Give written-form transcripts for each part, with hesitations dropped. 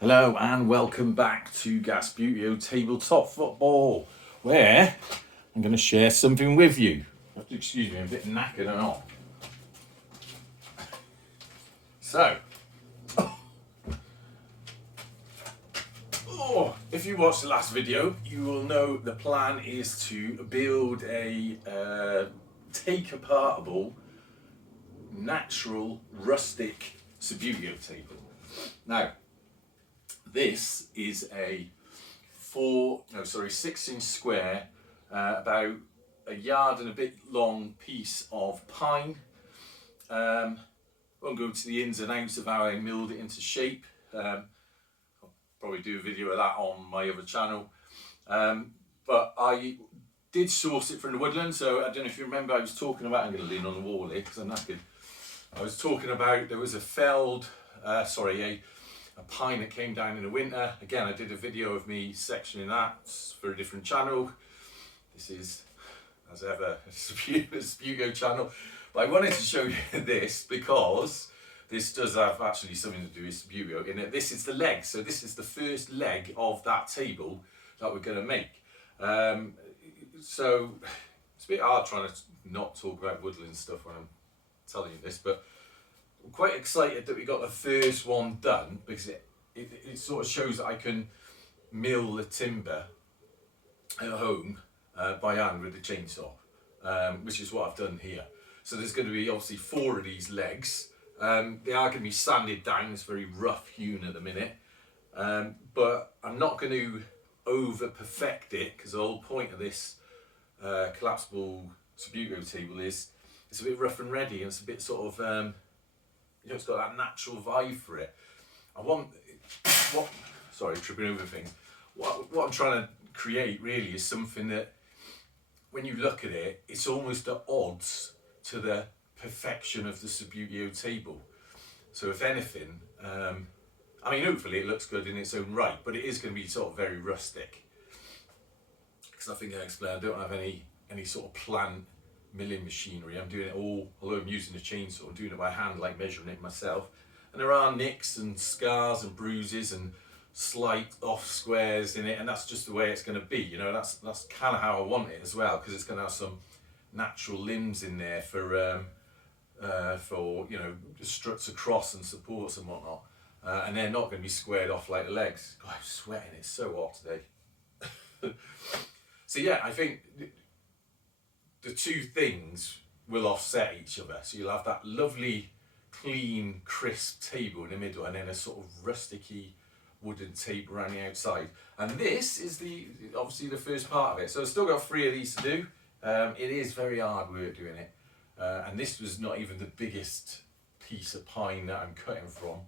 Hello and welcome back to Gasputio Tabletop Football, where I'm going to share something with you. You have to excuse me, I'm a bit knackered and all. So, if you watched the last video, you will know the plan is to build a take-apartable, natural, rustic Subbuteo table. Now, this is a 6-inch square, about a yard and a bit long piece of pine. Won't go to the ins and outs of how I milled it into shape. I'll probably do a video of that on my other channel. But I did source it from the woodland, so I don't know if you remember, I was talking about, I'm going to lean on the wall here because I'm knackered. I was talking about there was a pine that came down in the winter. Again, I did a video of me sectioning that for a different channel. This is, as ever, a Subbuteo channel. But I wanted to show you this because this does have actually something to do with Subbuteo in it. This is the leg. So this is the first leg of that table that we're going to make. So it's a bit hard trying to not talk about woodland stuff when I'm telling you this, but I'm quite excited that we got the first one done because it sort of shows that I can mill the timber at home by hand with the chainsaw, which is what I've done here. So there's going to be obviously 4 of these legs. They are going to be sanded down. It's very rough hewn at the minute, but I'm not going to over perfect it because the whole point of this collapsible Subbuteo table is it's a bit rough and ready, and it's a bit sort of it's got that natural vibe for it. Tripping over things. What I'm trying to create really is something that, when you look at it, it's almost at odds to the perfection of the Subbuteo table. So if anything, hopefully it looks good in its own right, but it is going to be sort of very rustic. Because I think I explained, I don't have any sort of plant milling machinery. I'm doing it all, although I'm using a chainsaw, I'm doing it by hand, like measuring it myself. And there are nicks and scars and bruises and slight off squares in it, and that's just the way it's going to be. That's kind of how I want it as well, because it's going to have some natural limbs in there for struts across and supports and whatnot. And they're not going to be squared off like the legs. God, I'm sweating, it's so hot today. So yeah, I think the two things will offset each other. So you'll have that lovely, clean, crisp table in the middle, and then a sort of rusticy wooden table around the outside. And this is obviously the first part of it. So I've still got 3 of these to do. It is very hard work doing it. And this was not even the biggest piece of pine that I'm cutting from.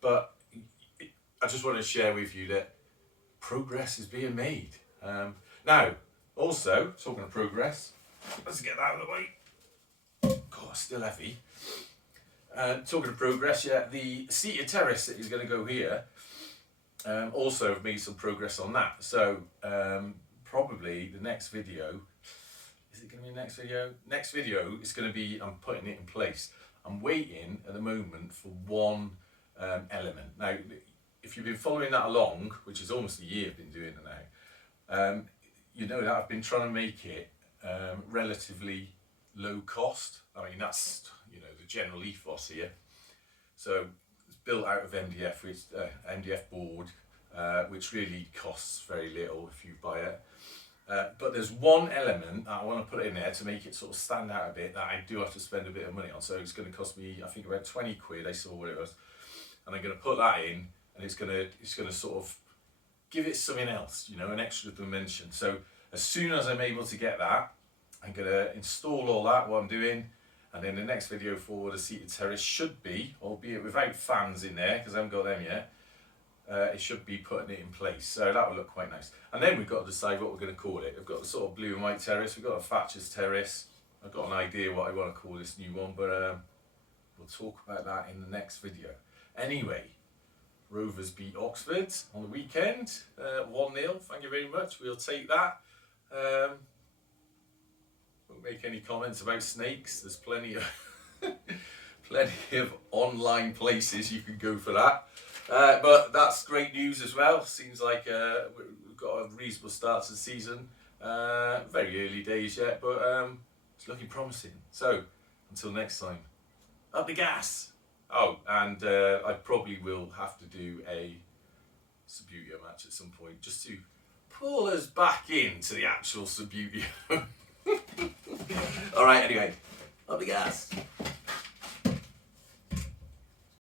But I just want to share with you that progress is being made. Now, also, talking of progress, let's get that out of the way. God, still heavy. Talking of progress, yeah, the seated terrace that is going to go here, also have made some progress on that. So, probably the next video, is it going to be the next video? Next video is going to be, I'm putting it in place. I'm waiting at the moment for one element. Now, if you've been following that along, which is almost a year I've been doing it now, you know that I've been trying to make it relatively low cost. I mean, that's the general ethos here. So it's built out of MDF, which MDF board, which really costs very little if you buy it. But there's one element that I want to put in there to make it sort of stand out a bit that I do have to spend a bit of money on. So it's going to cost me, I think, about 20 quid. I saw what it was, and I'm going to put that in, and it's going to sort of give it something else, an extra dimension. So as soon as I'm able to get that, I'm going to install all that, what I'm doing, and then the next video for the seated terrace should be, albeit without fans in there, because I haven't got them yet, it should be putting it in place. So that will look quite nice. And then we've got to decide what we're going to call it. We've got the sort of blue and white terrace, we've got a Thatcher's terrace. I've got an idea what I want to call this new one, but we'll talk about that in the next video. Anyway, Rovers beat Oxford on the weekend, 1-0, thank you very much, we'll take that. Won't make any comments about snakes, there's plenty of online places you can go for that. But that's great news as well. Seems like we've got a reasonable start to the season. Very early days yet, but it's looking promising. So, until next time, up the gas. Oh, and I probably will have to do a Subbuteo match at some point just to pull us back into the actual Subbuteo. All right, anyway, up the gas.